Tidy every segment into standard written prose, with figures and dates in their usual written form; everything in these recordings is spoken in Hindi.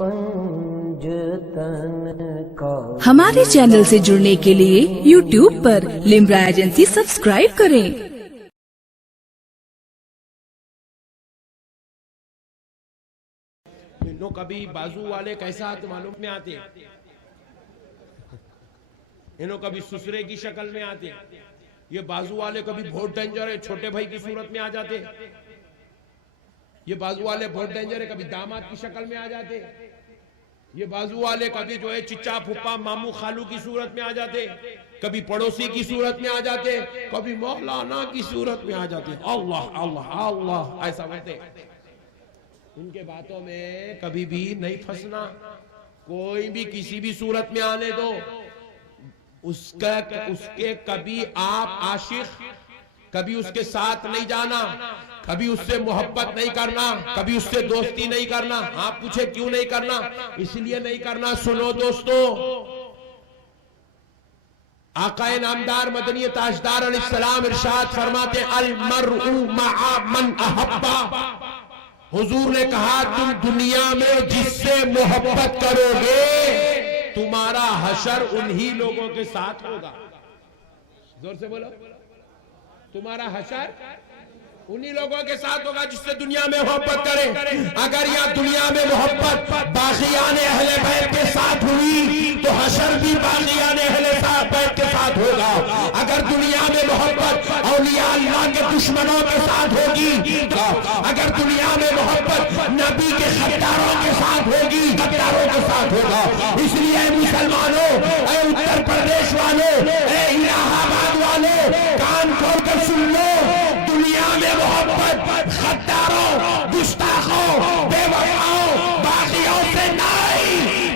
पंजतन का। हमारे चैनल से जुड़ने के लिए YouTube पर लिम्रा एजेंसी सब्सक्राइब करें। नो कभी बाजू वाले कैसा आते मालूम में आते, इन्हों कभी ससुरे की शक्ल में आते। ये बाजू वाले कभी बहुत डेंजर है, छोटे भाई की सूरत में आ जाते। ये बाजू वाले बहुत डेंजर है, कभी दामाद की शक्ल में आ जाते। ये बाजू वाले कभी जो है चिच्चा फुप्पा मामू खालू की सूरत में आ जाते, कभी पड़ोसी की सूरत में आ जाते, कभी मौलाना की सूरत में आ जाते। अल्लाह अल्लाह अल्लाह ऐसा बोलते। इनके बातों में कभी भी नहीं फंसना। कोई भी किसी भी सूरत में आने दो, उसके कभी आप आशिक, कभी उसके साथ नहीं जाना, कभी उससे मोहब्बत नहीं करना, कभी उससे दोस्ती नहीं करना। आप पूछे क्यों नहीं करना? इसलिए नहीं करना, सुनो दोस्तों, आकाए नामदार मदनी ताजदार अलैहिस्सलाम इरशाद फरमाते अल मरउ मआ मन अहब्बा। हुजूर ने कहा तुम दुनिया में जिससे मोहब्बत करोगे तुम्हारा हशर उन्हीं लोगों के साथ होगा। जोर से बोलो, तुम्हारा हशर उन्हीं लोगों के साथ होगा जिससे दुनिया में मोहब्बत करें। अगर यह दुनिया में मोहब्बत बाग़ियाने अहले बैत के साथ हुई तो हशर भी बाग़ियाने अहले बैत के साथ होगा। अगर दुनिया में मोहब्बत औलिया अल्लाह के दुश्मनों के साथ होगी, अगर दुनिया में मोहब्बत नबी के खद्दारों के साथ होगी, गद्दारों के साथ होगा। इसलिए मुसलमानों, उत्तर प्रदेश वालों, इलाहाबाद वालों, कान खोल कर सुन लो, दुनिया में मोहब्बत गद्दारों, गुस्ताखों, बेवफाओं, बागियों से नहीं।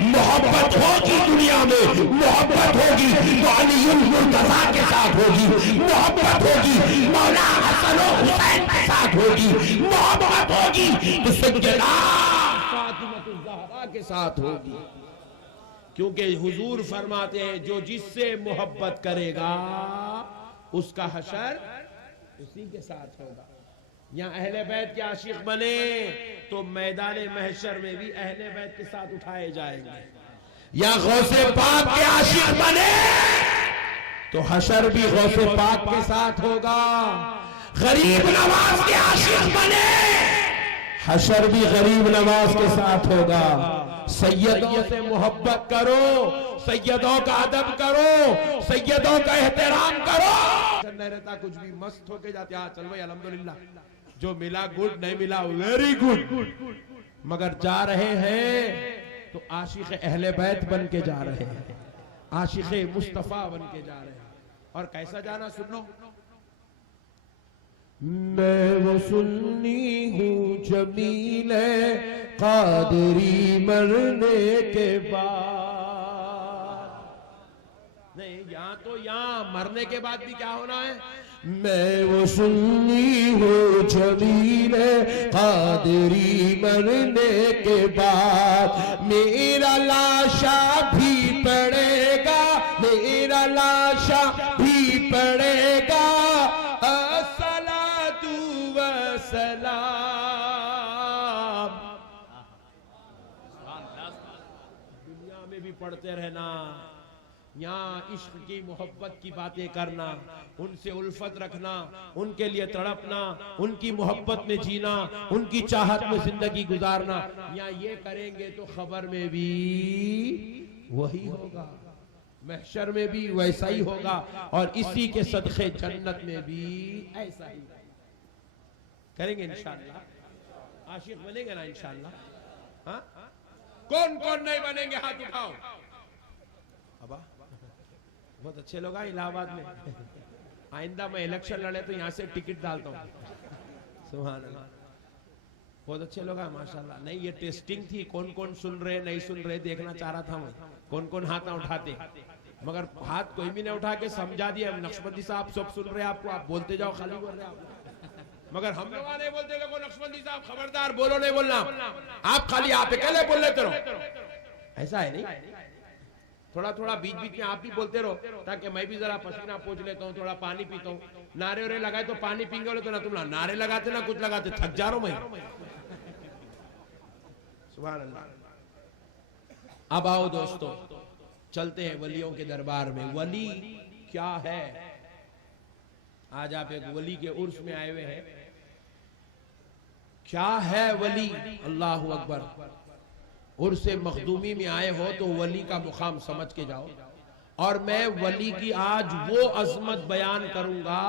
मोहब्बत होगी दुनिया में, मोहब्बत होगी तो अलीउल मुर्तज़ा के साथ होगी, मोहब्बत होगी मौला हसन और हुसैन के साथ होगी, मोहब्बत होगी तो सैयदा फातिमा ज़हरा के साथ होगी। क्योंकि हुजूर फरमाते हैं जो जिससे मोहब्बत करेगा उसका हशर उसी के साथ होगा। यहाँ अहले बैत के आशिक बने तो मैदान महशर में भी अहले बैत के साथ उठाए जाएंगे। या गौसे पाक के आशिक बने तो हशर भी गौसे पाक के साथ होगा। गरीब नवाज के आशिक बने हशर भी गरीब नवाज के साथ होगा। सैयदों से मोहब्बत करो, सैयदों का अदब करो, सैयदों का एहतराम करो। नहीं रहता कुछ भी मस्त होके जाते, हाँ चल भाई अल्हम्दुलिल्लाह, जो मिला गुड, नहीं मिला वेरी गुड। मगर जा रहे हैं तो आशिक अहले बैत बन के जा रहे हैं, आशिक मुस्तफा बन के जा रहे हैं। और कैसा जाना सुन लो, मैं वो सुन्नी हूँ जमील कादरी मरने के बाद। नहीं, यहाँ तो यहाँ मरने के बाद भी क्या होना है? मैं वो सुन्नी हूँ जमील कादरी मरने के बाद मेरा लाशा भी पड़ेगा, मेरा लाशा भी पड़ेगा। अस्सलातु वस्सलाम। दुनिया में भी पढ़ते रहना, यहाँ इश्क की मोहब्बत की बातें करना, उनसे उल्फत रखना, उनके लिए तड़पना, उनकी मोहब्बत में जीना, उनकी चाहत में जिंदगी गुजारना। यहाँ ये करेंगे तो खबर में भी वही होगा, महशर में भी वैसा ही होगा, और इसी के सदक़े जन्नत में भी ऐसा ही करेंगे इंशाअल्लाह। आशिक बनेंगे ना इंशाअल्लाह? हाँ, कौन कौन नहीं बनेंगे हाथ उठाओ। अबा बहुत अच्छे लोग हैं इलाहाबाद में। आइंदा मैं इलेक्शन लड़े तो यहाँ से टिकट डालता हूँ। सुभान अल्लाह, बहुत अच्छे लोग हैं माशाल्लाह। नहीं, ये टेस्टिंग थी, कौन कौन सुन रहे नहीं सुन रहे देखना चाह रहा था मैं, कौन कौन हाथ ना उठाते। मगर हाथ कोई भी नहीं उठा के समझा दिया। नक्शबंदी साहब सब सुन रहे आपको, आप बोलते जाओ, खाली बोल रहे आप। मगर हम लोग नहीं बोलते देखो नक्शबंदी साहब खबरदार बोलो नहीं बोलना, आप खाली आप अकेले बोल लेते रहो। ऐसा है नहीं, थोड़ा थोड़ा बीच बीच में आप भी बोलते रहो, ताकि मैं भी जरा पसीना पोंछ लेता हूँ, थोड़ा पानी पीता हूँ। नारे वारे लगाए तो पानी पींगे तो ना तुम नारे लगाते ना कुछ लगाते, थक जा रहा हूं मैं। सुभान अल्लाह। अब आओ दोस्तों, चलते हैं वलियों के दरबार में। वली क्या है? आज आप एक वली के उर्स में आए हुए हैं। क्या है वली? अल्लाह अकबर। उर्स मखदूमी में आए हो तो वली का मुकाम समझ के जाओ। और मैं वली की आज वो अजमत बयान करूंगा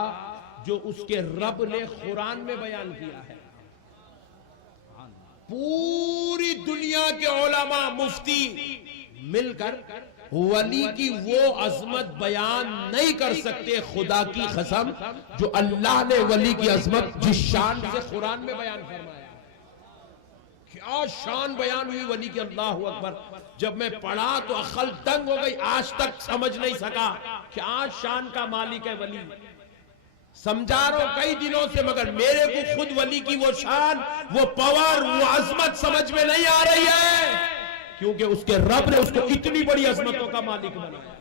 जो उसके रब ने कुरान में बयान किया है। पूरी दुनिया के उलमा मुफ्ती मिलकर वली की वो अजमत बयान नहीं कर सकते, खुदा की कसम, जो अल्लाह ने वली की अजमत जिस शान से कुरान में बयान फरमाया। क्या शान बयान हुई वली की, अल्लाह अकबर। जब मैं पढ़ा तो अकल तंग हो गई, आज तक समझ नहीं सका क्या शान का मालिक है वली। समझा रहा हूं कई दिनों से, मगर मेरे को खुद वली की वो शान, वो पावर, वो अजमत समझ में नहीं आ रही है, क्योंकि उसके रब ने उसको इतनी बड़ी अजमतों का मालिक बनाया।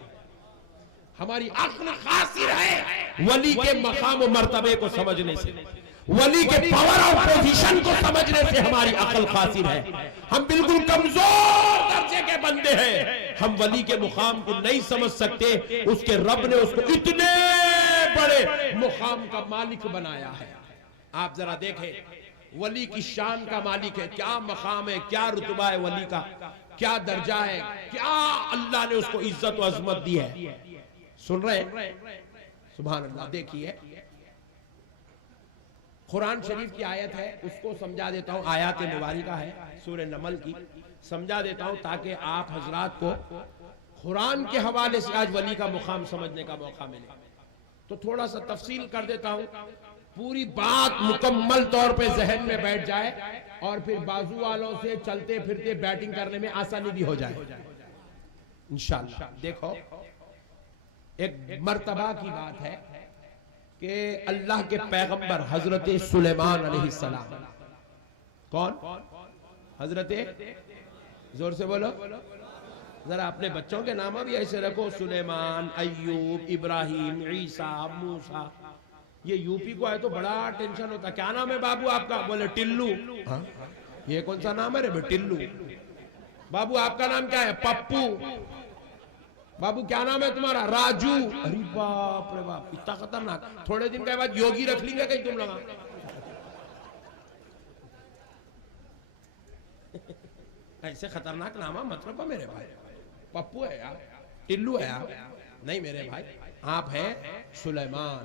हमारी अक्ल खासिर है वली के मकाम और मर्तबे को समझने से, वली के पावर और पोजीशन को समझने से हमारी अक्ल खासिर है। हम बिल्कुल कमजोर दर्जे के बंदे हैं, हम वली के मुकाम को नहीं समझ सकते। उसके रब ने उसको इतने बड़े मुकाम का मालिक बनाया है। आप जरा देखें वली की शान का मालिक है, क्या मकाम है, क्या रुतबा है वली का, क्या दर्जा है, क्या अल्लाह ने उसको इज्जत और अजमत दी है। सुन रहे हैं? सुभान अल्लाह। देखिए कुरान शरीफ की आयत है, उसको समझा देता हूं। आयत मुबारिका है सूरह नमल की, समझा देता हूं ताकि आप हजरात को कुरान के हवाले से आज वली का मुकाम समझने का मौका मिले। तो थोड़ा सा तफसील कर देता हूं, पूरी बात मुकम्मल तौर पे जहन में बैठ जाए और फिर बाजू वालों से चलते फिरते बैटिंग करने में आसानी भी हो जाए इंशाअल्लाह। देखो, एक मर्तबा की बात है कि अल्लाह के पैगंबर हजरत सुलेमान अलैहिस्सलाम, कौन? हजरत, जोर से बोलो जरा, अपने बच्चों के नाम भी ऐसे रखो, सुलेमान, अय्यूब, इब्राहिम, ईसा, मूसा। ये यूपी को आए तो बड़ा टेंशन होता। क्या नाम है बाबू आपका? बोले टिल्लू। हाँ? ये कौन सा नाम है रे? टिल्लू। बाबू आपका नाम क्या है? पप्पू। बाबू क्या नाम है तुम्हारा? राजू। अरे बाप रे बाप, इतना खतरनाक। थोड़े दिन के बाद योगी रख लेंगे कहीं तुम लोग। ऐसे खतरनाक नाम है मतलब मेरे भाई? पप्पू है यार, टिल्लू है यार? नहीं मेरे भाई, आप है सुलेमान,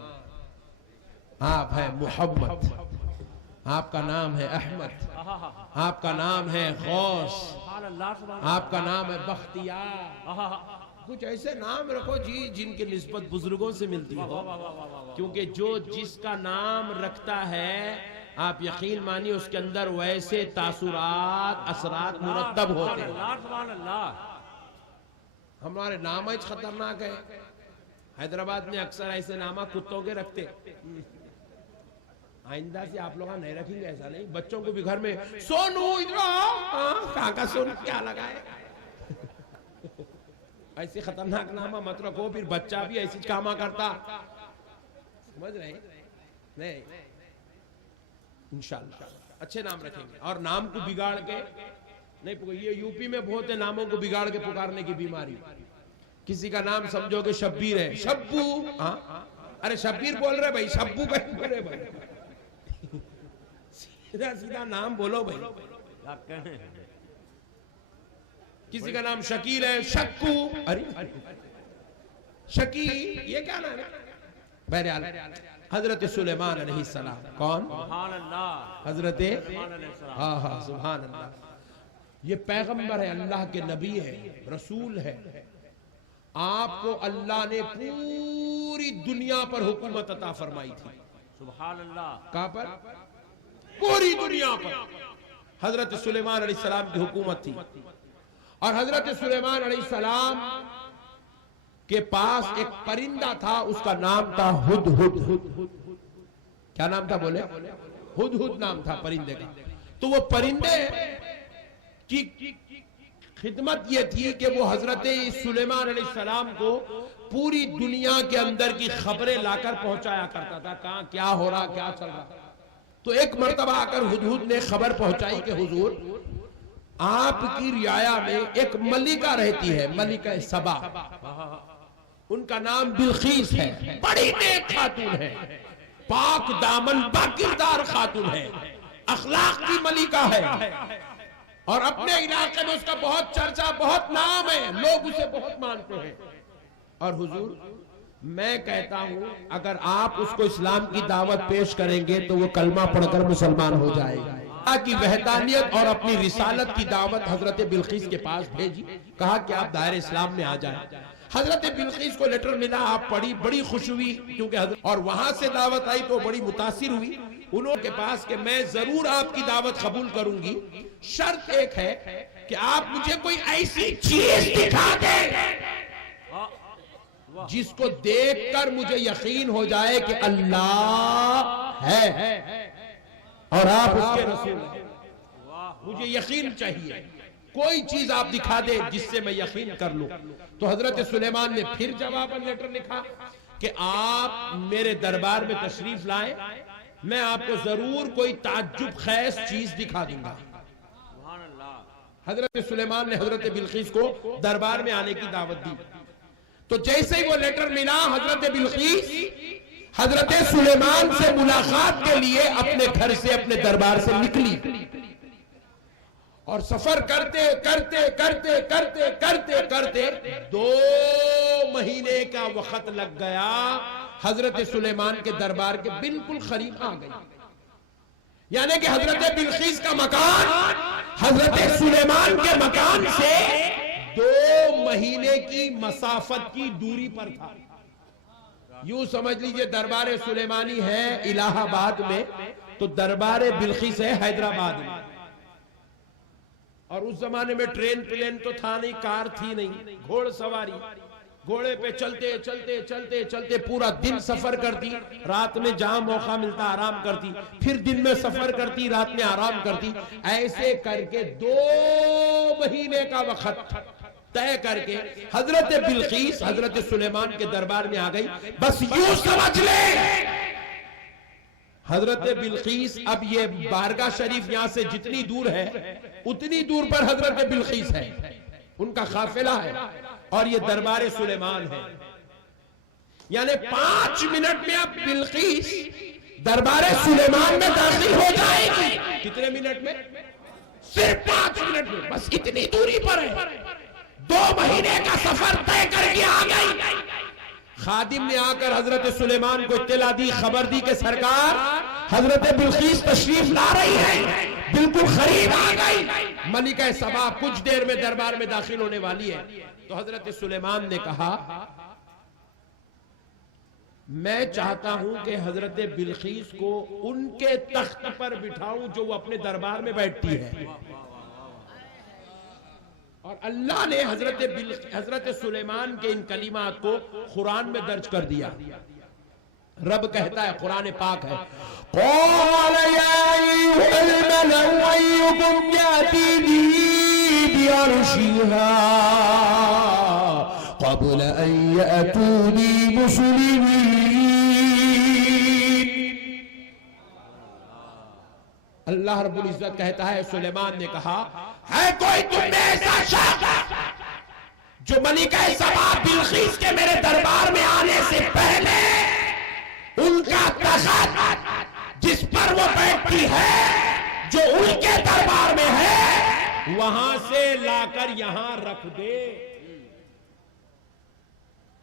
आप है मोहम्मद, आपका नाम है अहमद, आपका नाम है गौस, आपका नाम है बख्तियार। कुछ ऐसे नाम रखो जी जिनकी निस्बत बुजुर्गों से मिलती हो, क्योंकि जो जिसका नाम रखता है आप यकीन मानिए उसके अंदर वैसे तासुरात, असरात मुरतब होते हैं। हमारे नाम ही खतरनाक है। हैदराबाद में अक्सर ऐसे नामा कुत्तों के रखते। आइंदा से आप लोग नहीं रखेंगे, ऐसा नहीं। बच्चों को भी घर में सोनू इधर कहाँ का सोनू क्या लगा है ऐसे खतरनाक नामा मत रखो, फिर बच्चा भी ऐसी कामा करता। समझ रहे? नहीं, इंशाअल्लाह अच्छे नाम रखेंगे। और नाम को बिगाड़ के नहीं, ये यूपी में बहुत है नामों को बिगाड़ के पुकारने की बीमारी। किसी का नाम समझोगे शब्बीर है, शब्बू। अरे शब्बीर बोल रहे भाई, शब्बू कहीं बोल रहे भाई। सीधा सीधा नाम बोलो भाई। किसी का नाम शकील है, शक्कू। अरे शकी, ये क्या नाम है? बहरहाल हजरत सुलेमान अलैहिस्सलाम, कौन? हजरत, हाँ हाँ सुभान अल्लाह। ये पैगंबर है, अल्लाह के नबी है, रसूल है। आपको अल्लाह ने पूरी दुनिया पर हुकूमत अता फरमाई थी। सुभान अल्लाह। कहां पर? पूरी दुनिया पर हजरत सुलेमान अलैहिस्सलाम की हुकूमत थी। और हजरत सुलेमान अलैहिस्सलाम के पास एक परिंदा था, उसका नाम था हुदहुद। क्या नाम था? बोले हुदहुद नाम था परिंदे का। तो वो परिंदे की खिदमत ये थी कि वो हजरत सुलेमान अलैहिस्सलाम को पूरी दुनिया के अंदर की खबरें लाकर पहुंचाया करता था, कहां क्या हो रहा, क्या चल रहा। तो एक मर्तबा आकर हुदहुद ने खबर पहुंचाई कि हुजूर आपकी रियाया में एक मलिका रहती है, मलिका सबा, उनका नाम बिल्कीस है, बड़ी नेक खातून है, पाक दामन बाकिरदार खातून है, अखलाक की मलिका है और अपने इलाके में उसका बहुत चर्चा, बहुत नाम है, लोग उसे बहुत मानते हैं। और हुजूर मैं कहता हूं अगर आप उसको इस्लाम की दावत पेश करेंगे तो वो कलमा पढ़कर मुसलमान हो जाएगा। की वहदानियत और अपनी रिसालत की दावत हजरत बिल्कीस के पास भेजी, कहा कि आप दायरे इस्लाम में आ जाएं। हजरत बिल्कीस को लेटर मिला, आप पढ़ी, बड़ी खुश हुई क्योंकि और वहां से दावत आई तो बड़ी मुतासिर हुई उन्होंने पास कि मैं जरूर आपकी दावत कबूल करूंगी, शर्त एक है कि आप मुझे कोई ऐसी चीज दिखा दें जिसको देखकर मुझे यकीन हो जाए कि अल्लाह है और आप उसके रसूल हैं। मुझे यकीन चाहिए, कोई चीज आप दिखा दे जिससे मैं यकीन कर लूं। तो हजरत सुलेमान ने फिर जवाब लेटर लिखा कि आप मेरे दरबार में तशरीफ लाएं, मैं आपको जरूर कोई ताज्जुब खैस चीज दिखा दूंगा। हजरत सुलेमान ने हजरत बिल्कीस को दरबार में आने की दावत दी। तो जैसे ही वो लेटर मिला, हजरत बिल्कीस हजरत सुलेमान से मुलाकात के लिए अपने घर से, अपने दरबार से निकली और सफर करते करते करते करते करते करते 2 महीने का वक्त लग गया। हजरत सुलेमान के दरबार के बिल्कुल करीब आ गई, यानी कि हजरत बिल्कीस का मकान हजरत सुलेमान के मकान से 2 महीने की मसाफत की दूरी पर था। यूं समझ लीजिए दरबार सुलेमानी है इलाहाबाद में, तो दरबार बिल्कीस है हैदराबाद में। और उस जमाने में ट्रेन प्लेन तो था नहीं, कार थी नहीं, घोड़सवारी, घोड़े पे चलते चलते चलते चलते पूरा दिन सफर करती, रात में जहां मौका मिलता आराम करती, फिर दिन में सफर करती, रात में आराम करती। ऐसे करके 2 महीने का वक्त तय करके हजरत बिल्कीस हजरत सुलेमान के दरबार में आ गई। बस यूं समझ ले हजरत बिल्कीस, अब ये बारगाह शरीफ यहां से जितनी दूर है उतनी दूर पर हजरत बिल्कीस है, उनका काफिला है और ये दरबार सुलेमान है। यानी 5 मिनट में अब बिल्कीस दरबार सुलेमान में दाखिल हो जाएगी। कितने मिनट में? सिर्फ 5 मिनट में, बस इतनी दूरी पर है। 2 महीने का सफर तय करके आ गई। खादिम ने आकर हजरत सुलेमान को इत्तला दी, खबर दी कि सरकार हजरत बिल्कीस तशरीफ ला रही है, बिल्कुल करीब आ गई। मलिका सबा कुछ देर में दरबार में दाखिल होने वाली है। तो हजरत सुलेमान ने कहा मैं चाहता हूं कि हजरत बिल्कीस को उनके तख्त पर बिठाऊं जो वो अपने दरबार में बैठती है। और अल्लाह ने हजरत सुलेमान के इन कलिमात को कुरान में दर्ज कर दिया। रब कहता है, कुरान पाक है, अल्लाह रब्बुल इज्जत कहता है, सुलेमान ने कहा है कोई तुम में ऐसा शख्स जो मलिका सबा बिल्कीस के मेरे दरबार में आने से पहले उनका तख्त जिस पर वो बैठती है, जो उनके दरबार में है, वहां से लाकर यहां रख दे।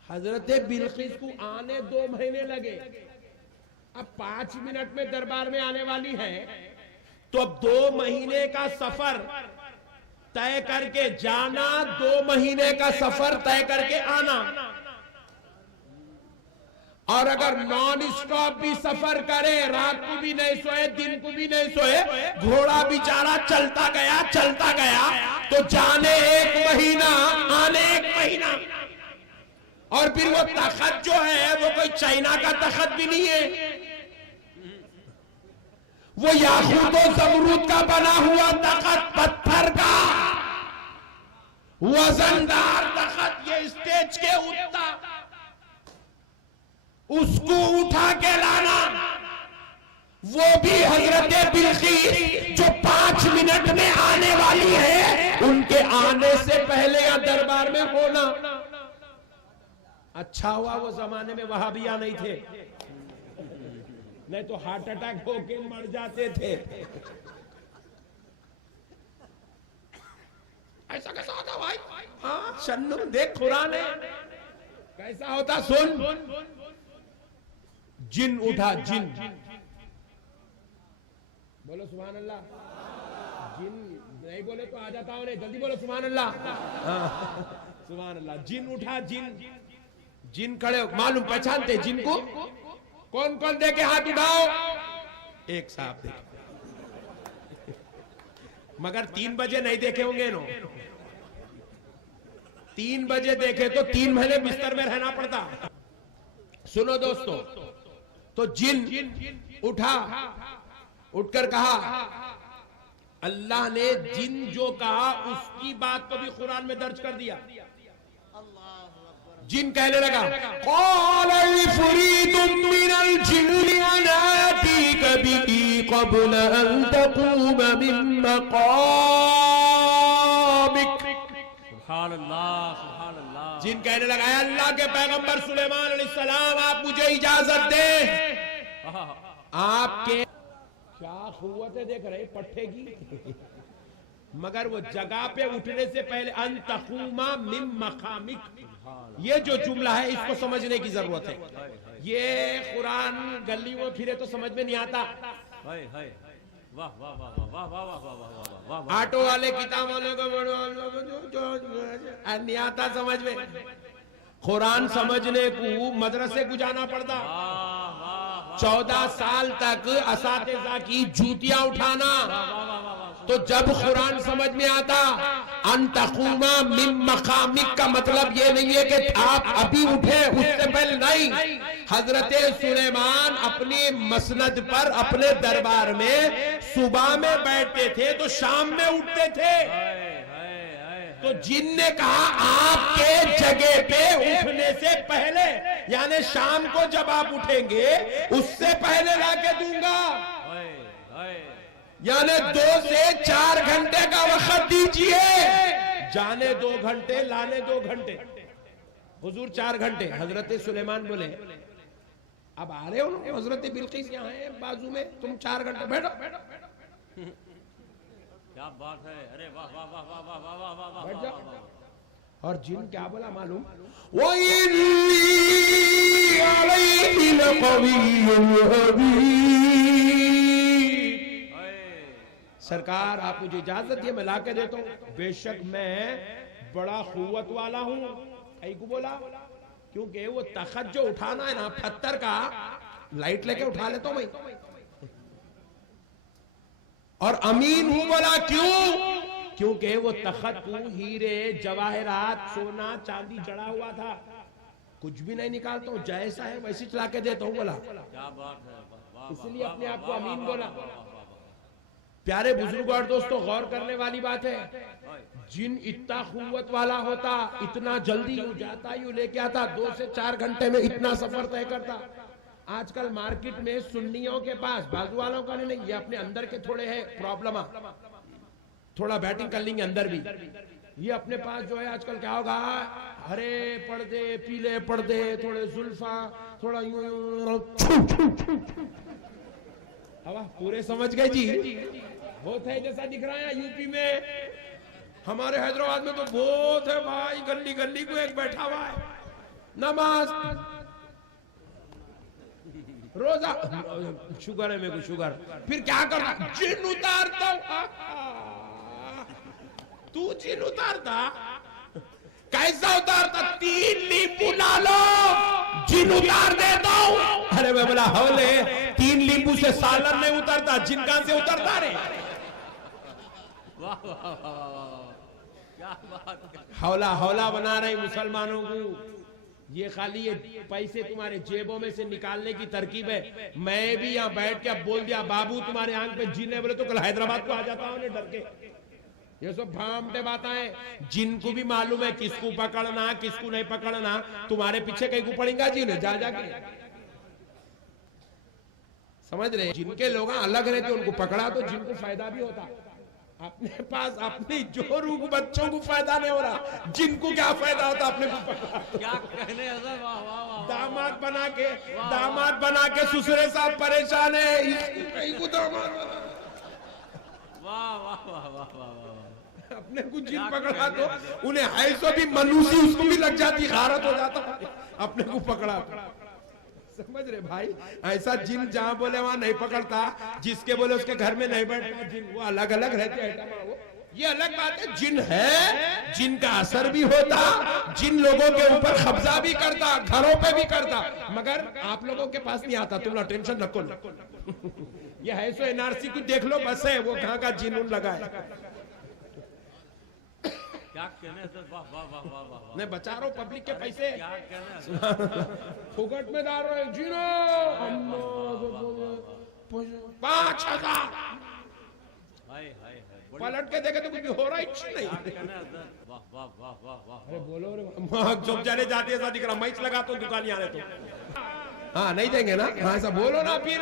हजरत बिल्कीस को आने 2 महीने लगे, अब 5 मिनट में दरबार में आने वाली है। तो अब 2 महीने का सफर तय करके जाना, 2 महीने का सफर तय करके आना। और अगर नॉन स्टॉप भी सफर करे, रात को भी नहीं सोए, दिन को भी नहीं सोए, घोड़ा बेचारा चलता गया तो जाने 1 महीना, आने 1 महीना। और फिर वो तख्त जो है वो कोई चाइना का तख्त भी नहीं है, वो याकूत और ज़मरूद का बना हुआ तख्त, पत्थर का वजनदार तख्त, ये स्टेज के उठता, उसको उठा के लाना, वो भी हजरत बिल्कीस जो 5 मिनट में आने वाली है, उनके आने से पहले या दरबार में होना। अच्छा हुआ वो जमाने में वहाबिया नहीं थे, नहीं तो हार्ट अटैक होके मर जाते थे। ऐसा कैसा होता भाई? हाँ शन्नू देख कुरान है कैसा होता सुन। जिन उठा, जिन बोलो सुभान अल्लाह। जिन नहीं बोले तो आ जाता हूं, जल्दी बोलो सुभान अल्लाह। सुभान अल्लाह। जिन उठा, जिन खड़े, मालूम पहचानते जिन को? कौन कौन देखे हाथ उठाओ। एक साहब देखे, मगर 3 बजे नहीं देखे होंगे नो। 3 बजे देखे तो 3 महीने बिस्तर में रहना पड़ता। सुनो दोस्तों, तो जिन उठा, उठकर कहा, अल्लाह ने जिन जो कहा उसकी बात को भी कुरान में दर्ज कर दिया। जिन कहने लगा, जिन कहने लगा, अल्लाह के पैगंबर सुलेमान अलैहिस्सलाम आप मुझे इजाजत दे। आपके क्या कुव्वत देख रहे पट्टे की। मगर वो जगह पे उठने से पहले अंतकुमा मिम मकामिक, ये जो जुमला है इसको समझने की जरूरत है। ये कुरान गली में फिरे तो समझ में नहीं आता। ऑटो वाले, किताब वाले को नहीं आता समझ में। कुरान समझने को मदरसे को जाना पड़ता। 14 साल तक असातिज़ा की जूतियां उठाना। तो जब कुरान समझ में आता, अंतकुमा मिन मकामिक का मतलब ये नहीं है कि आप अभी उठे, उससे पहले नहीं। हजरत सुलेमान अपने मसनद पर अपने दरबार में सुबह में बैठते थे तो शाम में उठते थे। तो जिन ने कहा आपके जगह पे उठने से पहले, यानी शाम को जब आप उठेंगे उससे पहले लाके दूंगा। यानी 2 से 4 घंटे का वक्त दीजिए। जाने 2 घंटे, लाने 2 घंटे। हुजूर 4 घंटे। हजरत सुलेमान बोले, अब आ रहे हो हजरत बिल्किस यहाँ है बाजू में, तुम 4 घंटे बैठो। क्या बात है, अरे वाह वाह वाह वाह वाह वाह वाह वाह बैठ जाओ। वाह। और जिन क्या बोला मालूम? सरकार आप मुझे इजाजत दिए, मैं ला के देता हूँ। बेशक मैं बड़ा कुव्वत वाला हूँ। कई को बोला, क्योंकि वो तख्त जो उठाना है ना पत्थर का, लाइट लेके उठा लेता हूं मैं। और अमीन हूं बोला, क्यों? क्योंकि वो तख्त को हीरे जवाहरात सोना चांदी जड़ा हुआ था, कुछ भी नहीं निकालता हूं, जैसा है वैसे चला के देता हूं बोला। क्या बात है, इसलिए अपने आप को अमीन बोला। प्यारे बुजुर्ग और दोस्तों, गौर करने वाली बात है, जिन इतना कुव्वत वाला होता इतना जल्दी यू जाता, यू लेके आता, 2 से 4 घंटे में इतना सफर तय करता। आजकल मार्केट में सुन्नियों के पास, बाजू वालों का नहीं, ये अपने अंदर के थोड़े है प्रॉब्लम, थोड़ा बैटिंग कर लेंगे अंदर भी। ये अपने पास जो है आजकल क्या होगा, हरे पर्दे, पीले पर्दे, थोड़े जुल्फा, थोड़ा हवा पूरे समझ गए जी। बहुत है जैसा दिख रहा है यूपी में, हमारे हैदराबाद में तो बहुत है भाई। गली गली को एक बैठा हुआ है, नमाज, रोजा, शुगर है मेरे को, शुगर। फिर क्या करता? जिन उतारता हूं। तू जिन उतारता? कैसा उतारता? 3 नींबू डालो, जिन उतार देता हूं। अरे मैं बोला, हौले 3 नींबू से सालन नहीं उतरता, जिन कहां से उतरता रे? वाह वाह वाह, क्या बात है। हौला हौला बना रहे मुसलमानों को। ये खाली ये पैसे तुम्हारे जेबों में से निकालने की तरकीब है। मैं भी यहाँ बैठ के अब बोल दिया, बाबू तुम्हारे आंख पे जिन है, बोले तो कल हैदराबाद को आ जाता हूँ डर के। ये सब भामटे बातें हैं। जिनको भी मालूम है किसको पकड़ना किसको नहीं पकड़ना, तुम्हारे पीछे कहीं को पड़ेगा जी ने जा जाके। समझ रहे? जिनके लोग अलग रहते उनको पकड़ा तो जिनको फायदा भी होता। अपने पास अपनी जोरू बच्चों को फायदा नहीं हो रहा, जिनको क्या फायदा होता अपने को पकड़ा। क्या कहने हजरत, वाह वाह वाह। दामाद बना के ससुरे साहब परेशान है, कहीं को दामाद बना। वाह वाह वाह वाह वाह वाह। अपने को जिन पकड़ा तो उन्हें है सो भी मनुष्य, उसको भी लग जाती, गारत हो जाता अपने को पकड़ा। समझ रहे भाई, ऐसा जिन जहां बोले वहां नहीं पकड़ता, जिसके बोले उसके घर में नहीं बैठता जिन, वो अलग अलग रहते हैं। वो ये अलग बात है, जिन है, जिन का असर भी होता, जिन लोगों के ऊपर कब्जा भी करता, घरों पे भी करता, मगर आप लोगों के पास नहीं आता। तुम लोग टेंशन रखो। ये है सो एनआरसी को देख लो, बस है वो कहाँ का जिन लगा है। क्या कहने हजरत, वाह वाह वाह वाह वाह। नहीं बचा रहा हूं पब्लिक के पैसे, क्या कहने हजरत, फुकट में डाल रहे जीरो 5,000 हाय हाय हाय। बड़ी पलट के देखे तो कुछ भी हो रहा ही नहीं। क्या कहने हजरत, वाह वाह वाह वाह वाह। अरे बोलो रे, जब जाने जाते ऐसा दिख रहा, मैच लगाता हूँ दुकान आने तो। हाँ नहीं देंगे ना, हाँ ऐसा बोलो ना फिर।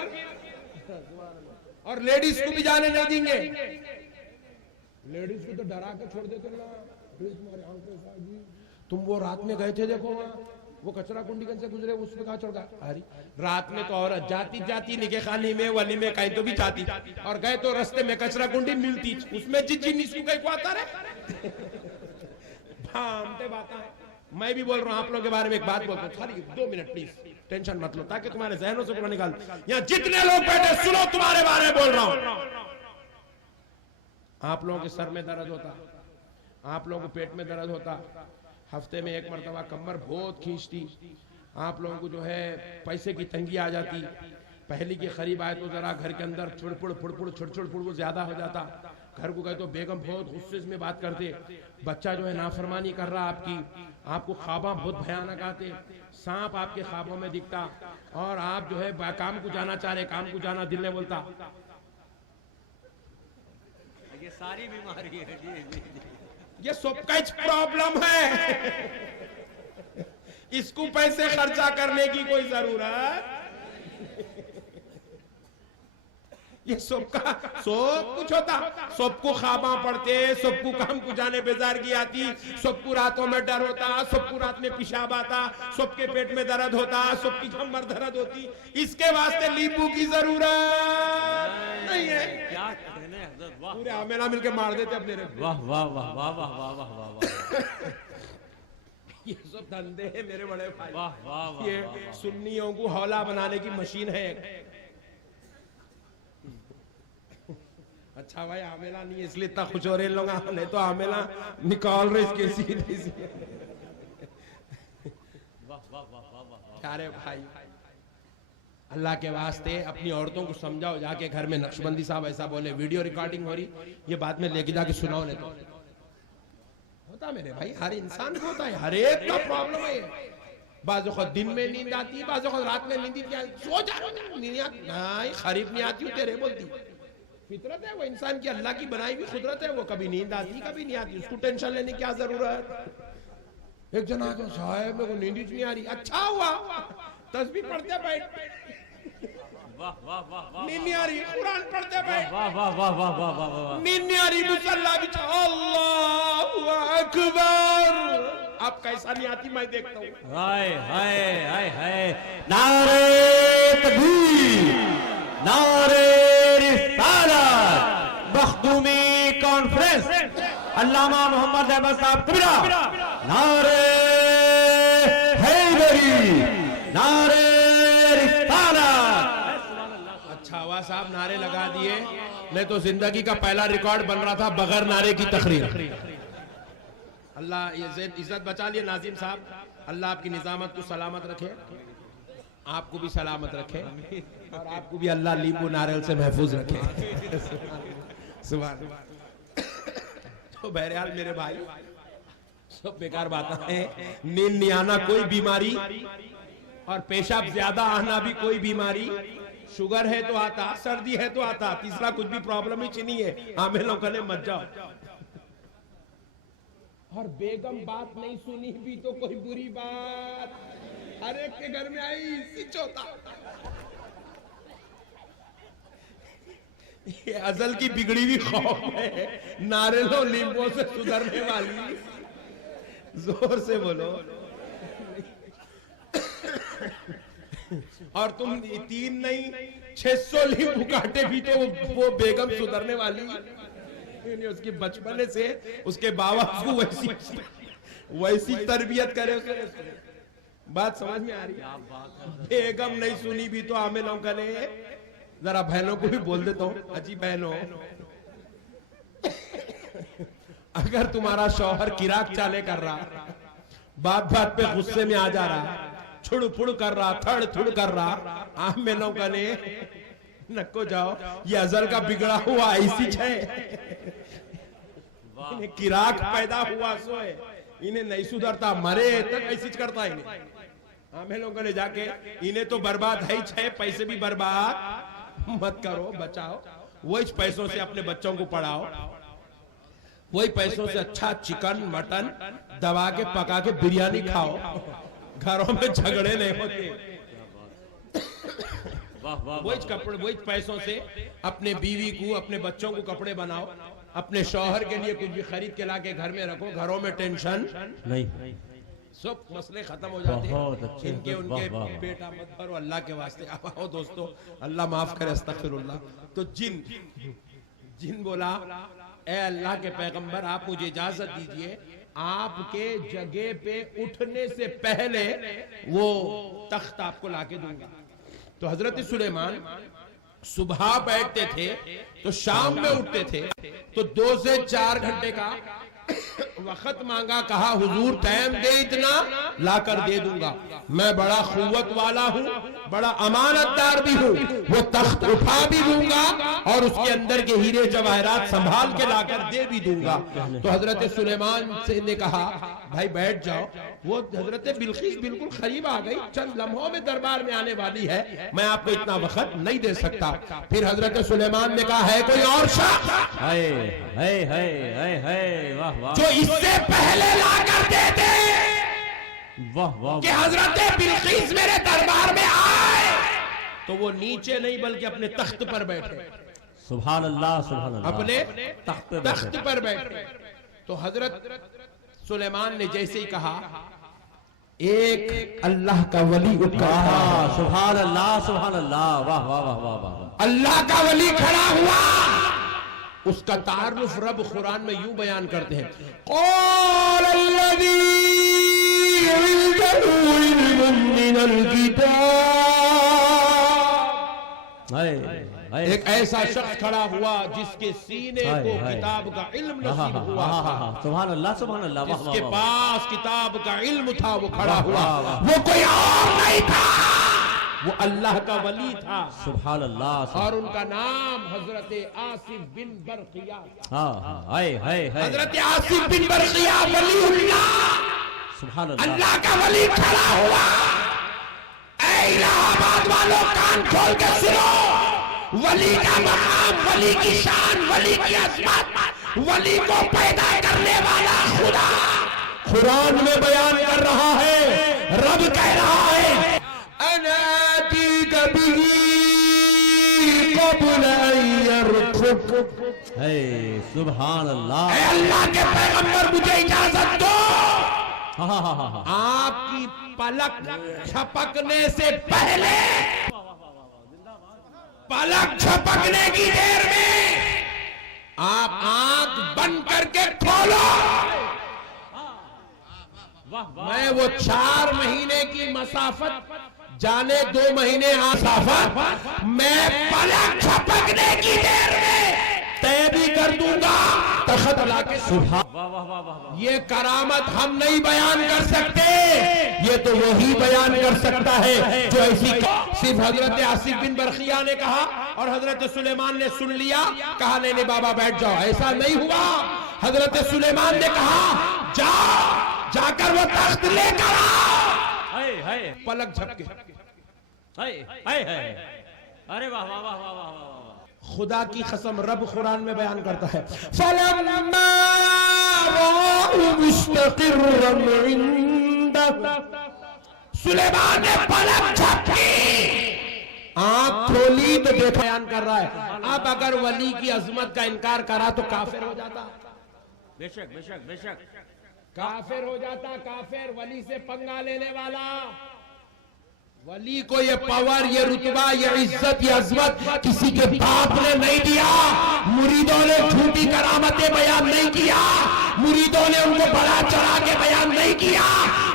और लेडीज को भी जाने नहीं देंगे, लेडीज को तो डरा के छोड़ देते ना। तुम्हारी आंखें साजी, तुम वो रात में गए थे देखो वहाँ, वो कचरा कुंडी से गुजरे, उसमें कहा छोड़ गया। अरे रात में तो औरत जाती जाती निके खाने में वली में कहीं तो भी जाती, और गए तो रास्ते में कचरा कुंडी मिलती, उसमें जिस कहीं को आता रहे। बात है। मैं भी बोल रहा हूँ आप लोगों के बारे में एक बात बोलता हूँ, खाली 2 मिनट प्लीज, टेंशन मत लो, ताकि तुम्हारे जहनों से पूरा निकाल। यहाँ जितने लोग बैठे सुनो, तुम्हारे बारे में बोल रहा हूँ। आप लोगों के सर में दर्द होता, आप लोगों को पेट में दर्द होता, हफ्ते में 1 मरतबा कमर बहुत खींचती, आप लोगों को जो है पैसे की तंगी आ जाती, पहली की खरीब आए तो जरा घर के अंदर छुड़पुड़ फुड़पुड़ छुड़छुड़ वो ज्यादा हो जाता, घर को गए तो बेगम बहुत गुस्से में बात करते, बच्चा जो है नाफरमानी कर रहा आपकी, आपको ख्वाबा बहुत भयानक आते, सांप आपके ख्वाबों में दिखता, और आप जो है काम को जाना चाह रहे, काम को जाना दिल ने बोलता। ये सारी बीमारी है जी जी जी। ये सबका प्रॉब्लम है। इसको पैसे खर्चा करने की कोई जरूरत, ये सबका सब कुछ होता, सबको ख्वाबा पड़ते, सबको काम को जाने बेजार की आती, सबको रातों में डर होता, सबको रात में पेशाब आता, सबके पेट में दर्द होता, सबकी कमर दर्द होती, इसके वास्ते नींबू की जरूरत नहीं है। क्या कहने हजरत, वाह पूरे आमेला मिलके मार देते अपने रे। वाह वाह वाह वाह वाह वाह वाह वाह वाह। ये सब धंधे हैं मेरे बड़े भाई, वाह वाह वाह ये वाह। सुन्नियों को हौला बनाने की मशीन है। अच्छा भाई आमेला नहीं है इसलिए इतना खुश हो रहे लोग, नहीं तो आमेला निकाल रहे इसके सीधे। वाह वाह वाह वाह वाह। क्या रे भाई, अल्लाह के वास्ते अपनी औरतों को समझाओ, जाके घर में नक्शबंदी साहब ऐसा बोले, वीडियो रिकॉर्डिंग हो रही, ये बाद में लेके जाके सुनाओ। नहीं तो होता मेरे भाई, हर इंसान को होता है, हर एक का प्रॉब्लम है। बाज़ वक़्त दिन में नींद आती, बाज़ वक़्त रात में नींद क्या सो जा रहा, नींद नहीं खरीब नहीं आती, तेरे बोलती फितरत है वो इंसान की, अल्लाह की बनाई हुई कुदरत है, वो कभी नींद आती कभी नहीं आती, उसको टेंशन लेने की क्या जरूरत। एक जना के साहब मेरे को नींद ही नहीं आ रही, अच्छा हुआ तस्बीह पढ़ते बैठ, वाह वाह वाह वाह। नींद नहीं आ रही, कुरान पढ़ते बैठ, वाह वाह वाह वाह वाह वाह वाह। नींद नहीं आ रही, मुसल्ला बिछा, अल्लाहु अकबर। अब कैसा नहीं आती मैं देखता हूँ। हाय हाय हाय हाय। नारे तकबीर, नारे रिसालत, मखदूमी कॉन्फ्रेंस, अल्लामा मोहम्मद अहमद साहब कबीरा, नारे हैदरी, नारे रिसालत। अच्छा हुआ साहब नारे लगा दिए, नहीं तो जिंदगी का पहला रिकॉर्ड बन रहा था बगैर नारे की तकरीर। अल्लाह ये इज्जत बचा लिए नाजिम साहब, अल्लाह आपकी निजामत को सलामत रखे, आपको भी सलामत रखे, और आपको भी अल्लाह लींबू नारियल से महफूज रखे। सुभान। तो बहरहाल मेरे भाई सब बेकार बात है, नींद नहीं आना कोई बीमारी, और पेशाब ज्यादा आना भी कोई बीमारी, शुगर है तो आता, सर्दी है तो आता, तीसरा कुछ भी प्रॉब्लम ही नहीं है, हमें लोगों ने मत जाओ। और बेगम बात नहीं सुनी भी तो कोई बुरी बात, हर एक के घर में आई इसी चौथा। ये अजल की बिगड़ी हुई कौम है, नारियों नींबुओं से सुधरने वाली। जोर से बोलो। और तुम 3 नहीं 600 नींबू काटे भी तो वो बेगम सुधरने वाली। उसकी बचपने से उसके बाबा उसको वैसी तरबियत करे उसे। बात समझ में आ रही है? बेगम नहीं सुनी भी तो आमिलों का ने। जरा बहनों को भी बोल देता हूँ, अजी बहनों, अगर तुम्हारा शौहर किराक चाले कर रहा, बात बात पे गुस्से में आ जा रहा, छुड़ फुड़ कर रहा, थड़ थुड़ कर रहा, आमिलों का ने नको जाओ, ये अजल का बिगड़ा हुआ ऐसी है। इन्हें किराक पैदा हुआ सो है, इन्हें नहीं सुधरता, मरे तक ऐसी करता है इन्हें। हमें लोगों ने जाके इन्हें तो बर्बाद है ही, पैसे भी बर्बाद मत करो, बचाओ। वही पैसों से अपने बच्चों को पढ़ाओ, वही पैसों से अच्छा चिकन मटन दबा के पका के बिरयानी खाओ, घरों में झगड़े नहीं होते। वही कपड़े, वही पैसों से अपने बीवी को, अपने बच्चों को कपड़े बनाओ, अपने शौहर के लिए कुछ भी खरीद के लाके घर में रखो, घरों में टेंशन नहीं, सब मसले खत्म हो जाते हैं। इनके उनके बेटा मत भरो, अल्लाह के वास्ते। आओ दोस्तों, अल्लाह माफ करे, अस्तगफिरुल्लाह। तो जिन बोला, ए अल्लाह के पैगंबर, आप मुझे इजाजत दीजिए, आपके जगह पे उठने से पहले वो तख्त आपको लाके दूंगा। तो हजरत सुलेमान सुबह बैठते थे तो शाम में उठते थे, तो 2 से 4 घंटे का वक्त मांगा, कहा हुजूर टाइम दे इतना, लाकर दे दूंगा। मैं बड़ा खुव्वत वाला हूँ, बड़ा अमानतदार भी हूँ, वो तख्त उठा भी दूंगा और उसके अंदर के हीरे जवाहरात संभाल के लाकर दे भी दूंगा। तो हजरत सुलेमान से ने कहा, भाई बैठ जाओ। वो हजरत बिल्किस बिल्कुल करीब आ गई, चंद लम्हों में दरबार में आने वाली है, मैं आपको इतना वक्त नहीं दे सकता। फिर हजरत सुलेमान ने कहा, है कोई और शख्स जो इससे पहले लाकर दे दे कि हजरत बिल्किस मेरे दरबार में आए। तो वो नीचे नहीं बल्कि अपने तख्त पर बैठे। सुभान अल्लाह, सुभान अल्लाह। अपने तख्त पर बैठे। तो हजरत सुलेमान ने जैसे ही कहा, एक अल्लाह का वली उठा। सुभान अल्लाह, सुभान अल्लाह, वाह वाह वाह वाह वाह। अल्लाह का वली खड़ा हुआ। उसका तारुफ रब कुरान में यूं बयान करते हैं, एक ऐसा शख्स खड़ा हुआ जिसके सीने को किताब का इल्म नसीब हुआ था। सुभान अल्लाह, सुभान अल्लाह। जिसके पास किताब का इल्म था वो खड़ा हुआ। वो कोई और नहीं था, वो अल्लाह का वली था। सुभान अल्लाह। और उनका नाम हजरत आसिफ बिन बरकिया। हजरत आसिफ बिन बरकिया वलीउल्लाह। सुभान अल्लाह का वली खड़ा हुआ। ऐ इलाहाबाद वालों, कान खोल के सुनो। वली का मकाम, वली की शान, वली की अज़मत, वली को पैदा करने वाला खुदा कुरान में बयान कर रहा है। रब कह रहा है, अनाती कभी सुभान अल्लाह। अल्लाह के पैगंबर, मुझे इजाजत दो। आपकी पलक झपकने से पहले, पलक झपकने की देर में आप आंख बंद करके खोलो। मैं वो 4 महीने की मसाफत जाने 2 महीने मसाफत मैं पलक झपकने की देर में तय भी कर दूंगा। तख्त लाके सुबह। ये करामत हम नहीं बयान कर सकते, ये तो वही बयान कर सकता है जो ऐसी। सिर्फ हजरत आसिफ बिन बरकिया ने कहा और हजरत सुलेमान ने सुन लिया, कहा नहीं बाबा बैठ जाओ। ऐसा नहीं हुआ। हजरत सुलेमान ने कहा, जाओ, जाकर वो तख्त लेकर आओ। पलक झपके। अरे वाह वाह वाह वाह वाह। खुदा की कसम, रब कुरान में बयान करता है, सुलेमान ने पलक झपकी, आंख खोली तो देखा बयान कर रहा है। अब अगर वली की अजमत का इनकार करा तो काफिर हो जाता, बेशक बेशक बेशक काफिर हो जाता। काफिर वली से पंगा लेने वाला, वली को ये पावर, ये रुतबा, ये इज्जत, ये अजमत किसी के बाप ने नहीं दिया। मुरीदों ने झूठी करामतें बयान नहीं किया, मुरीदों ने उनको बड़ा चढ़ा के बयान नहीं किया।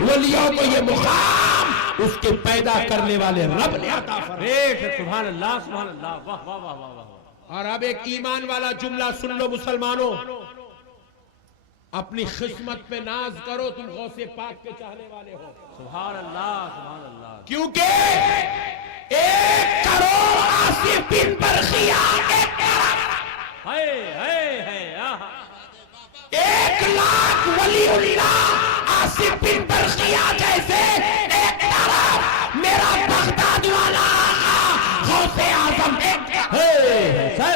वलियों को ये मुकाम उसके पैदा करने वाले रब ने अता फरमाया। सुभान अल्लाह सुभान अल्लाह, वाह वाह वाह वाह वाह। और अब एक ईमान वाला जुमला सुन लो मुसलमानों, अपनी किस्मत पे नाज करो, तुम गौसे पाक के चाहने वाले हो। सुभान अल्लाह सुभान अल्लाह। क्योंकि 1 करोड़ आसिफ बिन बरखिया, 1 लाख वलीउल्लाह आसिफ बिन बरखिया जैसे, एक तरफ मेरा बगदाद वाला आका गौसे आजम,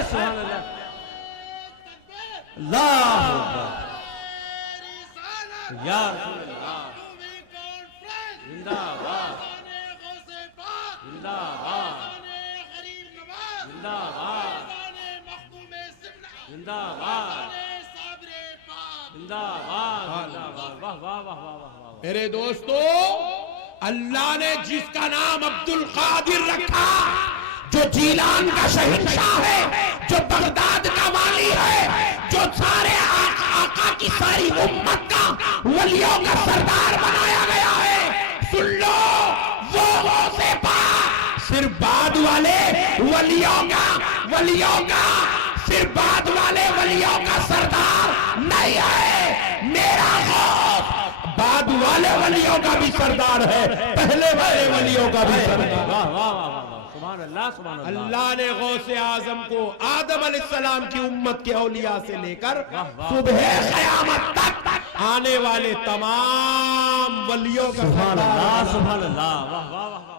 सुभान अल्लाह अल्लाह या रसूल अल्लाह, जिंदाबाद जिंदाबाद जिंदाबाद जिंदाबाद जिंदाबाद, वाह वाह वाह वाह वाह। मेरे दोस्तों, अल्लाह ने जिसका नाम अब्दुल कादिर रखा, जो जीलान का शहंशाह है, जो बगदाद का वाली है, जो सारे आका की सारी उम्मत का वलियों का सरदार बनाया गया है, सुन लो, वो गौसे पाक सिर्फ बाद वाले वलियों का सिर्फ बाद वाले वलियों का सरदार नहीं है। मेरा गौस बाद वाले वलियों का भी सरदार है, पहले वाले वलियों का भी सरदार। वाह वाह वाह वाह, सुभान अल्लाह सुभान अल्लाह। अल्लाह ने गौसे आजम को आदम अलैहिस्सलाम की उम्मत के औलिया से लेकर सुबह क़यामत तक आने वाले तमाम वलियों का सुभान अल्लाह सुभान अल्लाह, वाह वाह वाह।